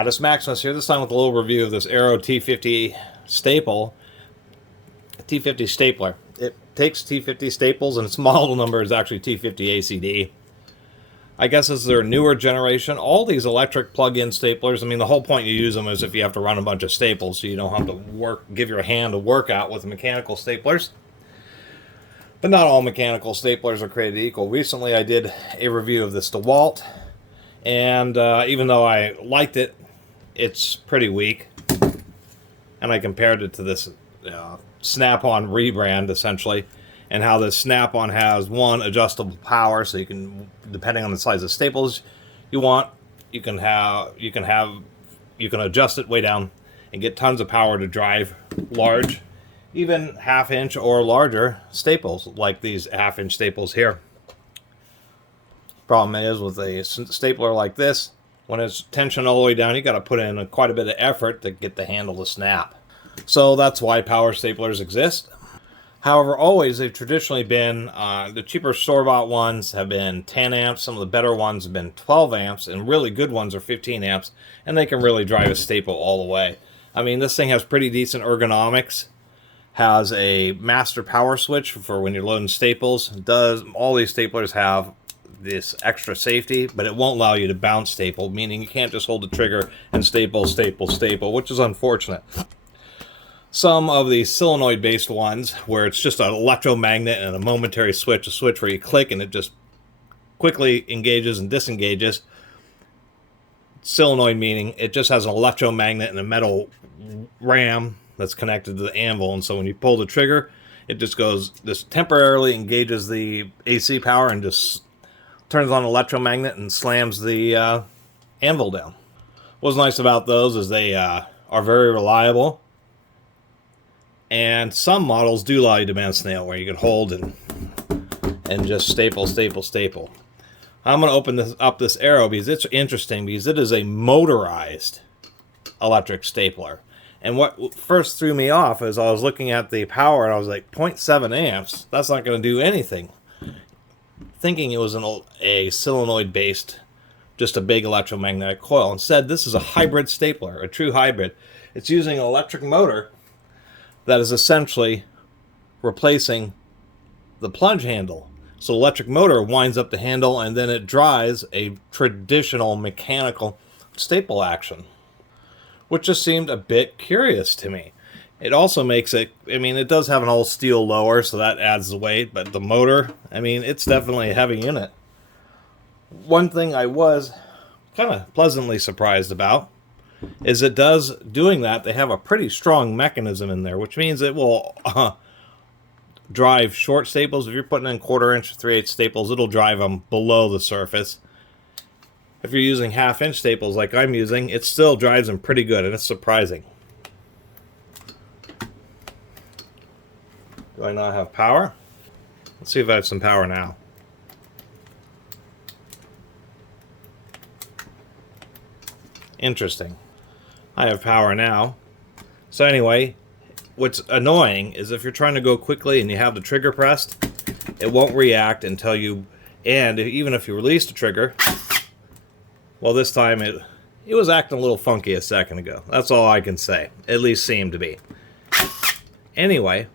Catus, Maximus here, this time with a little review of this Aero T50 staple, T50 stapler. It takes T50 staples and its model number is actually T50 ACD. I guess this is their newer generation. All these electric plug-in staplers, I mean, the whole point you use them is if you have to run a bunch of staples, so you don't have to give your hand a workout with mechanical staplers. But not all mechanical staplers are created equal. Recently I did a review of this DeWalt, and even though I liked it, it's pretty weak. And I compared it to this Snap-on rebrand, essentially, and how this Snap-on has one adjustable power, so you can, depending on the size of staples you want, you can adjust it way down and get tons of power to drive large, even half-inch or larger staples, like these half-inch staples here. Problem is, with a stapler like this, when it's tension all the way down, you got to put in quite a bit of effort to get the handle to snap. So that's why power staplers exist. However, always they've traditionally been, the cheaper store-bought ones have been 10 amps, some of the better ones have been 12 amps, and really good ones are 15 amps, and they can really drive a staple all the way. I mean, this thing has pretty decent ergonomics, has a master power switch for when you're loading staples. All these staplers have this extra safety, but it won't allow you to bounce staple, meaning you can't just hold the trigger and staple, which is unfortunate. Some of the solenoid based ones, where it's just an electromagnet and a momentary switch, a switch where you click and it just quickly engages and disengages. Solenoid meaning it just has an electromagnet and a metal ram that's connected to the anvil, and so when you pull the trigger, it just temporarily engages the AC power and just turns on electromagnet and slams the anvil down. What's nice about those is they are very reliable, and some models do allow you to man snail, where you can hold and just staple. I'm going to open up this Aero because it's interesting, because it is a motorized electric stapler. And what first threw me off is I was looking at the power and I was like, 0.7 amps, that's not going to do anything. Thinking it was a solenoid based, just a big electromagnetic coil. Instead, this is a hybrid stapler, a true hybrid. It's using an electric motor that is essentially replacing the plunge handle. So electric motor winds up the handle and then it drives a traditional mechanical staple action, which just seemed a bit curious to me. It also makes it, I mean, it does have an old steel lower, so that adds the weight, but the motor, I mean, it's definitely a heavy unit. One thing I was kind of pleasantly surprised about is doing that, they have a pretty strong mechanism in there, which means it will drive short staples. If you're putting in 1/4 inch, 3/8 staples, it'll drive them below the surface. If you're using half-inch staples like I'm using, it still drives them pretty good, and it's surprising. Do I not have power? Let's see if I have some power now. Interesting. I have power now. So anyway, what's annoying is if you're trying to go quickly and you have the trigger pressed, it won't react until you, and even if you release the trigger, well, this time it was acting a little funky a second ago. That's all I can say. At least seemed to be. Anyway,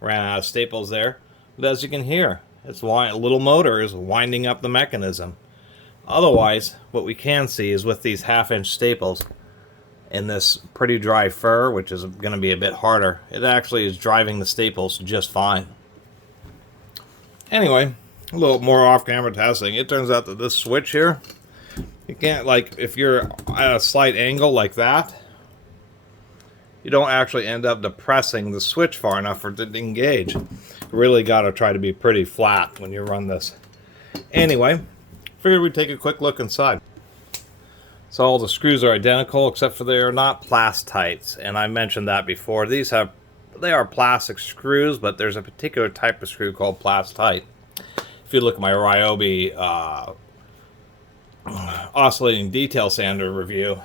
ran out of staples there. But as you can hear, a little motor is winding up the mechanism. Otherwise, what we can see is with these half-inch staples in this pretty dry fur, which is going to be a bit harder, it actually is driving the staples just fine. Anyway, a little more off-camera testing. It turns out that this switch here, you can't, like, if you're at a slight angle like that, you don't actually end up depressing the switch far enough for it to engage. You really got to try to be pretty flat when you run this. Anyway, figured we'd take a quick look inside. So all the screws are identical, except for they are not Plast-Tights, and I mentioned that before. They are plastic screws, but there's a particular type of screw called Plast-Tight. If you look at my Ryobi oscillating detail sander review,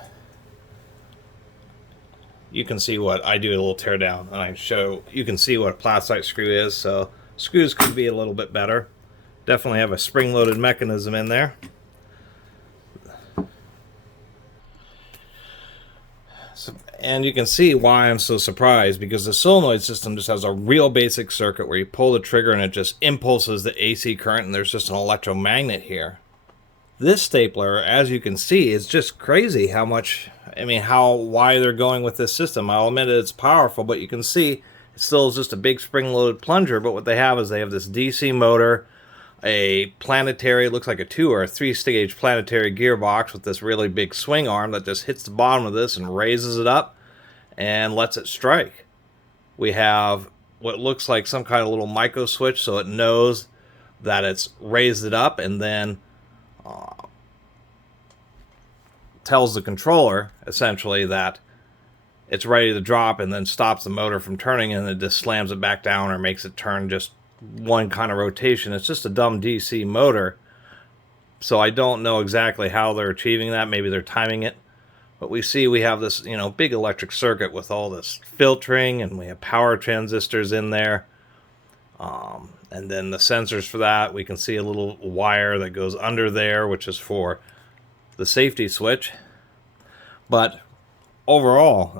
you can see what I do, a little teardown, and you can see what a Plast-Tight screw is. So screws could be a little bit better. Definitely have a spring-loaded mechanism in there. And you can see why I'm so surprised, because the solenoid system just has a real basic circuit where you pull the trigger and it just impulses the AC current, and there's just an electromagnet here. This stapler, as you can see, is just crazy how much, why they're going with this system. I'll admit it's powerful, but you can see it still is just a big spring-loaded plunger, but what they have is they have this DC motor, a planetary, looks like a 2 or a 3-stage planetary gearbox with this really big swing arm that just hits the bottom of this and raises it up and lets it strike. We have what looks like some kind of little micro switch, so it knows that it's raised it up, and then tells the controller essentially that it's ready to drop, and then stops the motor from turning, and it just slams it back down or makes it turn just one kind of rotation. It's just a dumb DC motor, so I don't know exactly how they're achieving that. Maybe they're timing it, but we see we have this, big electric circuit with all this filtering, and we have power transistors in there, and then the sensors for that. We can see a little wire that goes under there, which is for the safety switch. But overall,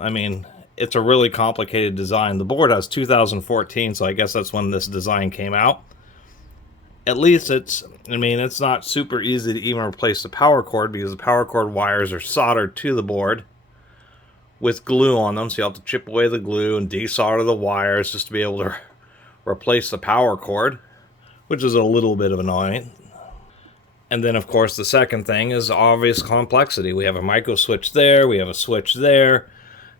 it's a really complicated design. The board has 2014, so I guess that's when this design came out. At least it's not super easy to even replace the power cord, because the power cord wires are soldered to the board with glue on them, so you have to chip away the glue and desolder the wires just to be able to replace the power cord, which is a little bit of annoying. And then, of course, the second thing is obvious complexity. We have a micro switch there, we have a switch there,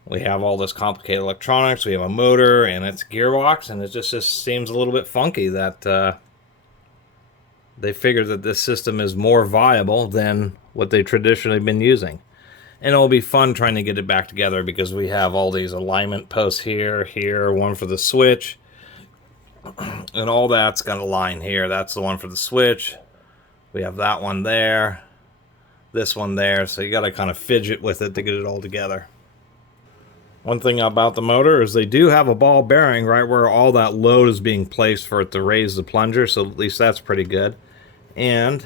we have all this complicated electronics, we have a motor and its gearbox, and it just seems a little bit funky that they figured that this system is more viable than what they've traditionally been using. And it'll be fun trying to get it back together, because we have all these alignment posts here, one for the switch, and all that's got a line here. That's the one for the switch. We have that one there, this one there, so you got to kind of fidget with it to get it all together. One thing about the motor is they do have a ball bearing right where all that load is being placed for it to raise the plunger, so at least that's pretty good. And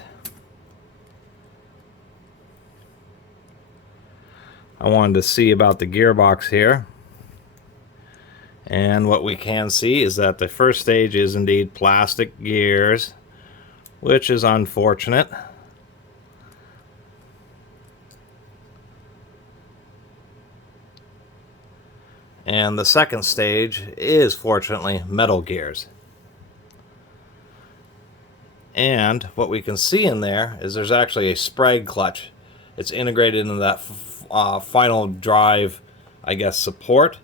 I wanted to see about the gearbox here. And what we can see is that the first stage is indeed plastic gears, which is unfortunate. And the second stage is fortunately metal gears. And what we can see in there is there's actually a Sprague clutch. It's integrated into that final drive, I guess, support.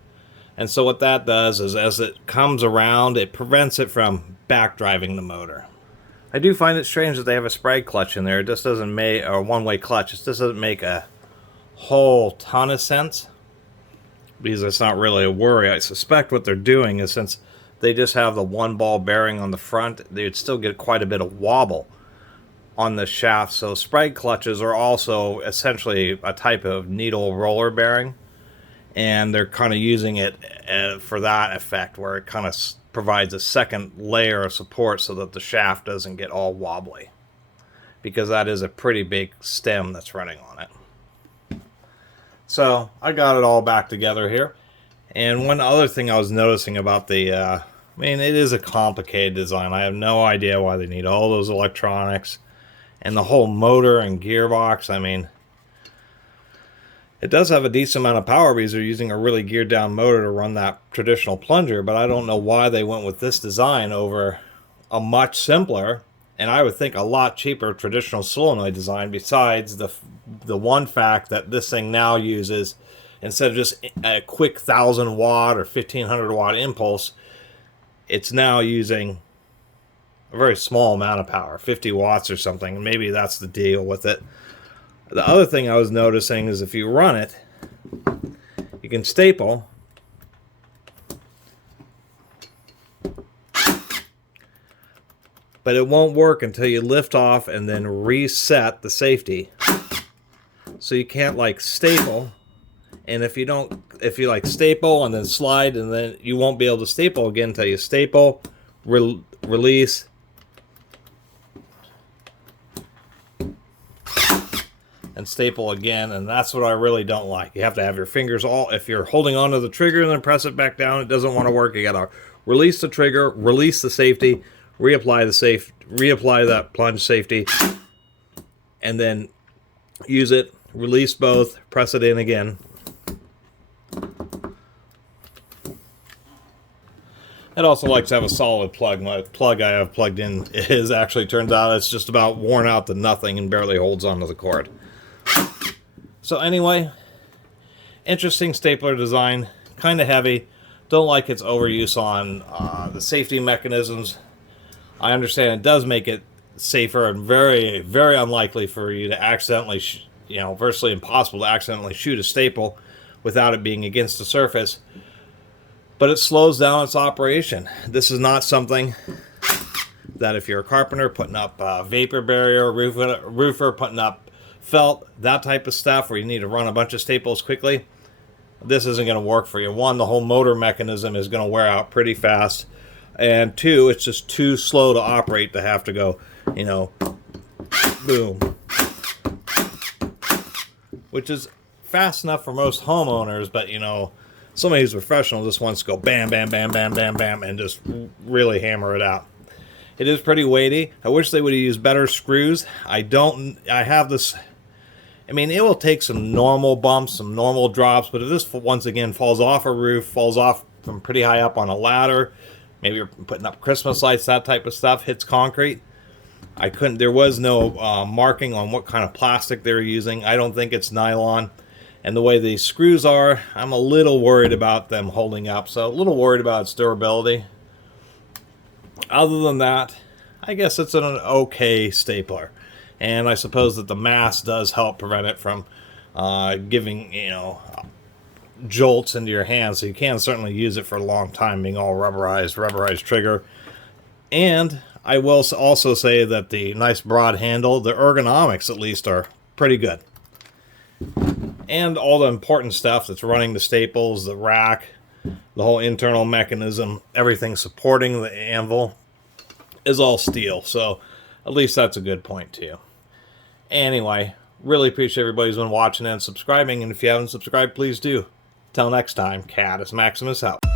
And so what that does is, as it comes around, it prevents it from back driving the motor. I do find it strange that they have a Sprague clutch in there. It just doesn't make, or one-way clutch. It just doesn't make a whole ton of sense, because it's not really a worry. I suspect what they're doing is, since they just have the one ball bearing on the front, they'd still get quite a bit of wobble on the shaft. So Sprague clutches are also essentially a type of needle roller bearing, and they're kind of using it for that effect, where it kind of provides a second layer of support so that the shaft doesn't get all wobbly, because that is a pretty big stem that's running on it. So I got it all back together here. And one other thing I was noticing about the it is a complicated design. I have no idea why they need all those electronics and the whole motor and gearbox. It does have a decent amount of power, because they're using a really geared down motor to run that traditional plunger, but I don't know why they went with this design over a much simpler, and I would think a lot cheaper, traditional solenoid design, besides the one fact that this thing now uses, instead of just a quick 1,000 watt or 1,500 watt impulse, it's now using a very small amount of power, 50 watts or something. Maybe that's the deal with it. The other thing I was noticing is if you run it, you can staple, but it won't work until you lift off and then reset the safety. So you can't like staple, and if you like staple and then slide, and then you won't be able to staple again until you staple, release, and staple again, and that's what I really don't like. You have to have your fingers all, if you're holding onto the trigger and then press it back down, it doesn't want to work. You gotta release the trigger, release the safety, reapply that plunge safety, and then use it, release both, press it in again. It also likes to have a solid plug. My plug I have plugged in is actually, turns out it's just about worn out to nothing and barely holds onto the cord. So anyway, interesting stapler design, kind of heavy. Don't like its overuse on the safety mechanisms. I understand it does make it safer and very, very unlikely for you to accidentally, virtually impossible to accidentally shoot a staple without it being against the surface. But it slows down its operation. This is not something that if you're a carpenter putting up vapor barrier, roofer putting up felt, that type of stuff where you need to run a bunch of staples quickly, this isn't going to work for you. One, the whole motor mechanism is going to wear out pretty fast. And two, it's just too slow to operate to have to go, boom. Which is fast enough for most homeowners, but, somebody who's professional just wants to go bam, bam, bam, bam, bam, bam, and just really hammer it out. It is pretty weighty. I wish they would have used better screws. I have this, it will take some normal bumps, some normal drops, but if this, once again, falls off a roof, falls off from pretty high up on a ladder, maybe you're putting up Christmas lights, that type of stuff, hits concrete, there was no marking on what kind of plastic they're using. I don't think it's nylon. And the way these screws are, I'm a little worried about them holding up. So a little worried about its durability. Other than that, I guess it's an okay stapler. And I suppose that the mass does help prevent it from giving, jolts into your hands. So you can certainly use it for a long time, being all rubberized trigger. And I will also say that the nice broad handle, the ergonomics at least, are pretty good. And all the important stuff that's running the staples, the rack, the whole internal mechanism, everything supporting the anvil is all steel. So at least that's a good point too. Anyway, really appreciate everybody who's been watching and subscribing. And if you haven't subscribed, please do. Till next time, Catus Maximus out.